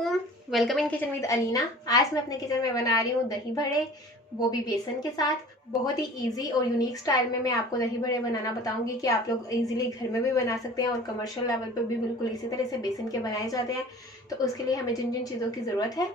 वालेकुम, welcome in kitchen with Alina. आज मैं अपने किचन में बना रही हूँ दही बड़े, वो भी बेसन के साथ। बहुत ही इजी और यूनिक स्टाइल में मैं आपको दही बड़े बनाना बताऊंगी कि आप लोग इजीली घर में भी बना सकते हैं और कमर्शियल लेवल पर भी बिल्कुल इसी तरह से बेसन के बनाए जाते हैं। तो उसके लिए हमें जिन जिन चीज़ों की ज़रूरत है,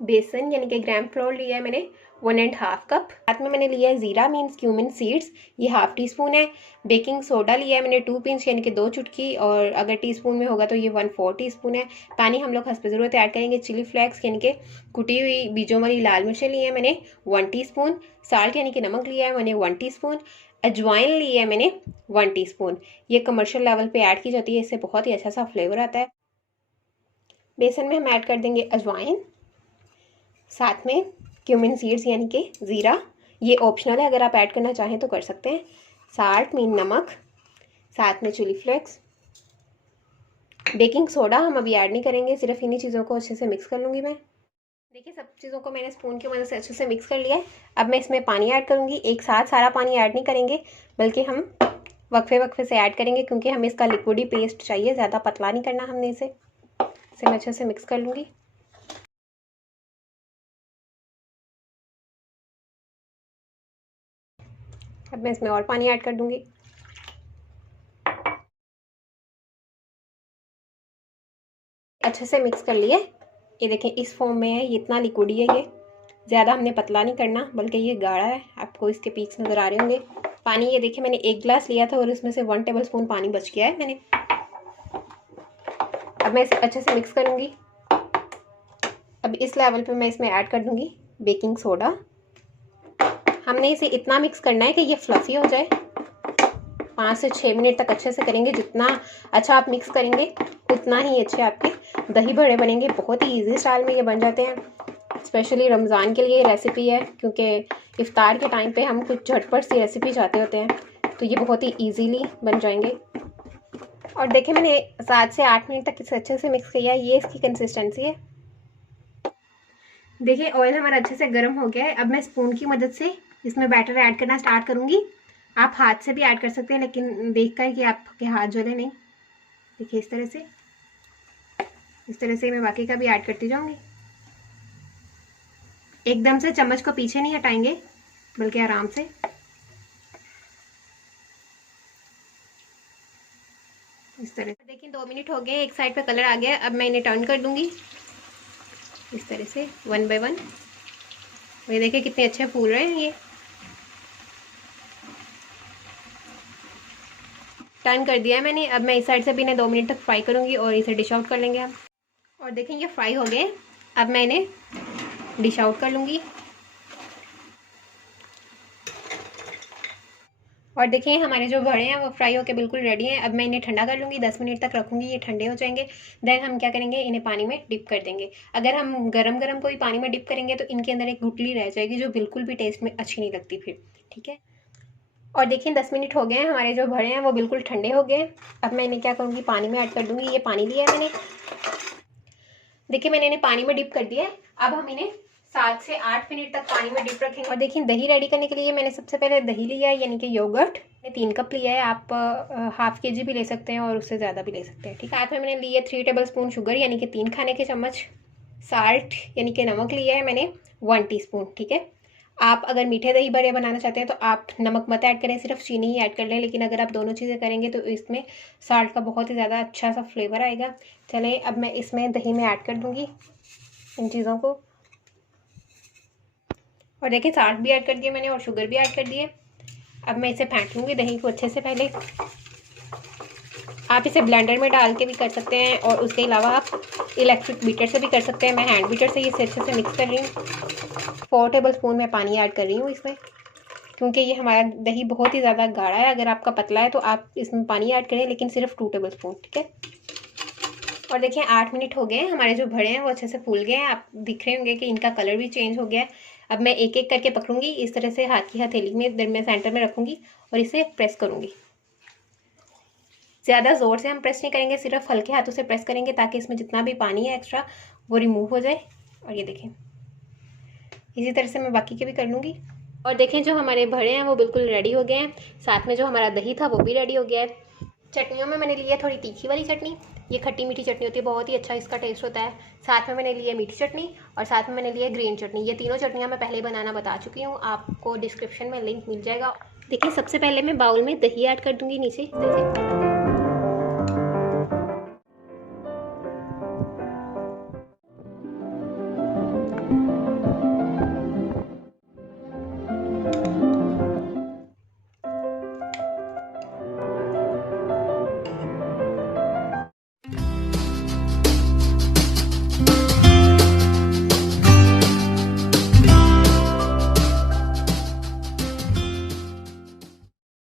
बेसन यानी कि ग्राम फ्लोर लिया है मैंने 1.5 कप। साथ में मैंने लिया है ज़ीरा मीन्स क्यूमिन सीड्स, ये हाफ टी स्पून है। बेकिंग सोडा लिया है मैंने 2 पिंच यानी कि 2 चुटकी, और अगर टीस्पून में होगा तो ये 1/4 टीस्पून है। पानी हम लोग हस्ब ज़रूरत ऐड करेंगे। चिली फ्लेक्स यानी कि कुटी हुई बीजों वाली लाल मिर्चें ली है मैंने 1 टीस्पून। साल्ट यानी कि नमक लिया है मैंने 1 टीस्पून। अजवाइन ली है मैंने 1 टीस्पून। ये कमर्शियल लेवल पे ऐड की जाती है, इससे बहुत ही अच्छा सा फ्लेवर आता है। बेसन में हम ऐड कर देंगे अजवाइन, साथ में क्यूमिन सीड्स यानी कि ज़ीरा, ये ऑप्शनल है, अगर आप ऐड करना चाहें तो कर सकते हैं। साल्ट मीन नमक, साथ में चिली फ्लेक्स। बेकिंग सोडा हम अभी ऐड नहीं करेंगे, सिर्फ इन्हीं चीज़ों को अच्छे से मिक्स कर लूँगी मैं। देखिए सब चीज़ों को मैंने स्पून की मदद से अच्छे से मिक्स कर लिया है। अब मैं इसमें पानी ऐड करूँगी। एक साथ सारा पानी ऐड नहीं करेंगे, बल्कि हम वक्फे वक्फे से ऐड करेंगे, क्योंकि हमें इसका लिक्विडी पेस्ट चाहिए, ज़्यादा पतला नहीं करना हमने इसे मैं अच्छे से मिक्स कर लूँगी। अब मैं इसमें और पानी ऐड कर दूँगी। अच्छे से मिक्स कर लिए। ये देखें इस फॉर्म में है, ये इतना लिक्विडी है, ये ज़्यादा हमने पतला नहीं करना, बल्कि ये गाढ़ा है। आपको इसके पीक्स नज़र आ रहे होंगे। पानी ये देखिए मैंने 1 गिलास लिया था और इसमें से 1 टेबल स्पून पानी बच गया है मैंने। अब मैं इसे अच्छे से मिक्स करूँगी। अब इस लेवल पे मैं इसमें ऐड कर दूँगी बेकिंग सोडा। हमने इसे इतना मिक्स करना है कि ये फ्लफ़ी हो जाए। 5 से 6 मिनट तक अच्छे से करेंगे। जितना अच्छा आप मिक्स करेंगे उतना ही अच्छे आपके दही बड़े बनेंगे। बहुत ही ईजी स्टाइल में ये बन जाते हैं। स्पेशली रमज़ान के लिए रेसिपी है, क्योंकि इफ्तार के टाइम पे हम कुछ झटपट सी रेसिपी चाहते होते हैं, तो ये बहुत ही ईजीली बन जाएंगे। और देखिए मैंने 7 से 8 मिनट तक इसे अच्छे से मिक्स किया है। ये इसकी कंसिस्टेंसी है। देखिए ऑयल हमारा अच्छे से गर्म हो गया है। अब मैं स्पून की मदद से इसमें बैटर ऐड करना स्टार्ट करूँगी। आप हाथ से भी ऐड कर सकते हैं, लेकिन देखकर कि आपके हाथ जले नहीं। देखिए इस तरह से मैं बाकी का भी ऐड करती जाऊँगी। एकदम से चम्मच को पीछे नहीं हटाएंगे, बल्कि आराम से। इस तरह से देखिए 2 मिनट हो गए, एक साइड पे कलर आ गया। अब मैं इन्हें टर्न कर दूंगी इस तरह से 1 बाय 1। ये देखिए कितने अच्छे फूल रहे हैं। ये टर्न कर दिया है मैंने। अब मैं इस साइड से भी इन्हें 2 मिनट तक फ्राई करूंगी और इसे डिश आउट कर लेंगे हम। और देखें ये फ्राई हो गए। अब मैं इन्हें डिश आउट कर लूँगी। और देखिए हमारे जो बड़े हैं वो फ्राई होकर बिल्कुल रेडी हैं। अब मैं इन्हें ठंडा कर लूँगी, 10 मिनट तक रखूँगी, ये ठंडे हो जाएंगे। देन हम क्या करेंगे, इन्हें पानी में डिप कर देंगे। अगर हम गरम गरम कोई पानी में डिप करेंगे तो इनके अंदर एक गुठली रह जाएगी, जो बिल्कुल भी टेस्ट में अच्छी नहीं लगती फिर। ठीक है। और देखिए 10 मिनट हो गए हैं, हमारे जो बड़े हैं वो बिल्कुल ठंडे हो गए। अब मैं इन्हें क्या करूँगी, पानी में ऐड कर दूँगी। ये पानी लिया है मैंने। देखिए मैंने इन्हें पानी में डिप कर दिया है। अब हम इन्हें 7 से 8 मिनट तक पानी में डिप रखेंगे। और देखिए दही रेडी करने के लिए मैंने सबसे पहले दही लिया है, यानी कि योगर्ट। मैंने 3 कप लिया है। आप ½ kg भी ले सकते हैं और उससे ज़्यादा भी ले सकते हैं। ठीक है। साथ में मैंने लिए 3 टेबल स्पून शुगर, यानी कि 3 खाने के चम्मच। साल्ट यानी कि नमक लिया है मैंने 1 टीस्पून। ठीक है। आप अगर मीठे दही बड़े बनाना चाहते हैं तो आप नमक मत ऐड करें, सिर्फ चीनी ही ऐड कर लें। लेकिन अगर आप दोनों चीज़ें करेंगे तो इसमें साल्ट का बहुत ही ज़्यादा अच्छा सा फ्लेवर आएगा। चलें अब मैं इसमें दही में ऐड कर दूँगी इन चीज़ों को। और देखिए साल्ट भी ऐड कर दिया मैंने और शुगर भी ऐड कर दिए। अब मैं इसे फेंट लूँगी दही को अच्छे से। पहले आप इसे ब्लेंडर में डाल के भी कर सकते हैं, और उसके अलावा आप इलेक्ट्रिक बीटर से भी कर सकते हैं। मैं हैंड बीटर से इसे अच्छे से मिक्स कर रही हूँ। 4 टेबल स्पून मैं पानी ऐड कर रही हूँ इसमें, क्योंकि ये हमारा दही बहुत ही ज़्यादा गाढ़ा है। अगर आपका पतला है तो आप इसमें पानी ऐड करें, लेकिन सिर्फ 2 टेबल स्पून। ठीक है। और देखिए 8 मिनट हो गए हैं, हमारे जो बड़े हैं वो अच्छे से फूल गए हैं। आप दिख रहे होंगे कि इनका कलर भी चेंज हो गया है। अब मैं एक एक करके पकड़ूंगी, इस तरह से हाथ की हथेली में दरमियान सेंटर में रखूंगी और इसे प्रेस करूंगी। ज़्यादा ज़ोर से हम प्रेस नहीं करेंगे, सिर्फ हल्के हाथों से प्रेस करेंगे, ताकि इसमें जितना भी पानी है एक्स्ट्रा वो रिमूव हो जाए। और ये देखें इसी तरह से मैं बाकी के भी कर लूँगी। और देखें जो हमारे बड़े हैं वो बिल्कुल रेडी हो गए हैं। साथ में जो हमारा दही था वो भी रेडी हो गया है। चटनियों में मैंने लिया थोड़ी तीखी वाली चटनी, ये खट्टी मीठी चटनी होती है, बहुत ही अच्छा इसका टेस्ट होता है। साथ में मैंने ली है मीठी चटनी और साथ में मैंने ली है ग्रीन चटनी। ये तीनों चटनियाँ मैं पहले ही बनाना बता चुकी हूँ, आपको डिस्क्रिप्शन में लिंक मिल जाएगा। देखिए सबसे पहले मैं बाउल में दही ऐड कर दूँगी नीचे, देखिए